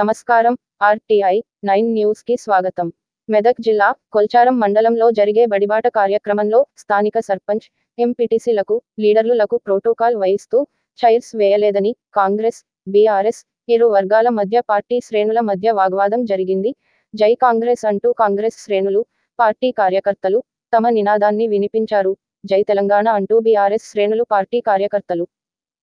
నమస్కారం. RTI 9 news కి స్వాగతం. మెదక్ జిల్లా కొల్చారం మండలంలో జరిగే బడిబాట కార్యక్రమంలో స్థానిక సర్పంచ్, ఎంపీటీసీలకు, లీడర్లకు ప్రోటోకాల్ వహిస్తూ చైర్స్ వేయలేదని కాంగ్రెస్, బీఆర్ఎస్ ఇరు వర్గాల మధ్య పార్టీ శ్రేణుల మధ్య వాగ్వాదం జరిగింది. జై కాంగ్రెస్ అంటూ కాంగ్రెస్ శ్రేణులు, పార్టీ కార్యకర్తలు తమ నినాదాన్ని వినిపించారు. జై తెలంగాణ అంటూ బీఆర్ఎస్ శ్రేణులు, పార్టీ కార్యకర్తలు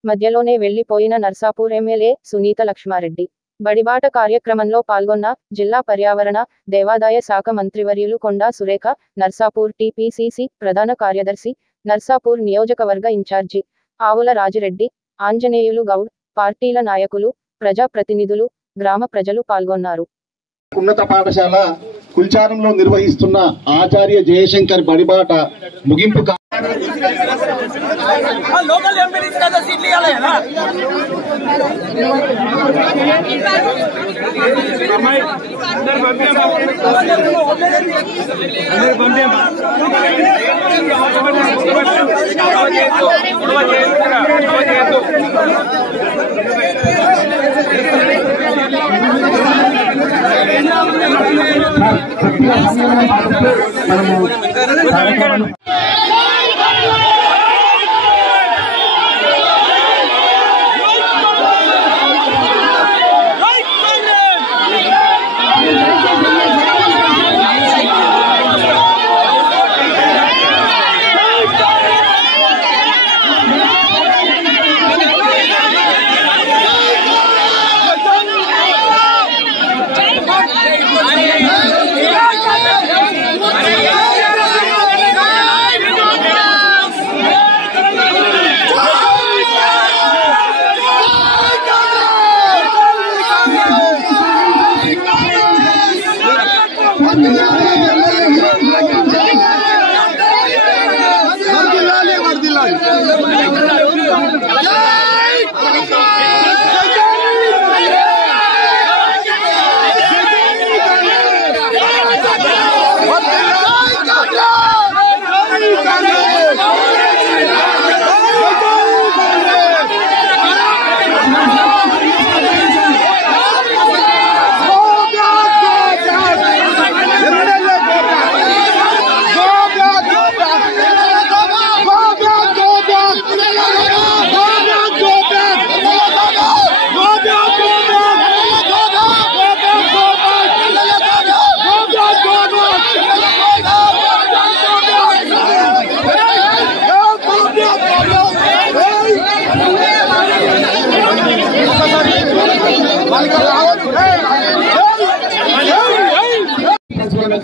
మధ్యలోనే వెళ్లిపోయిన నర్సాపూర్ ఎమ్మెల్యే సునీత లక్ష్మారెడ్డి బడిబాట కార్యక్రమంలో పాల్గొన్న జిల్లా పర్యావరణ, దేవాదాయ శాఖ మంత్రివర్యులు కొండా సురేఖ, నర్సాపూర్ టీపీసీసీ ప్రధాన కార్యదర్శి, నర్సాపూర్ నియోజకవర్గ ఇన్ఛార్జి ఆవుల రాజిరెడ్డి, ఆంజనేయులు గౌడ్, పార్టీల నాయకులు, ప్రజాప్రతినిధులు, గ్రామ ప్రజలు పాల్గొన్నారు. ఉన్నత పాఠశాల కుల్చారంలో నిర్వహిస్తున్న ఆచార్య జయశంకర్ బడిబాట ముగింపు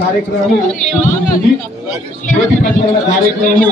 కార్యక్రమము జ్యోతి ప్రజ్వలన కార్యక్రమము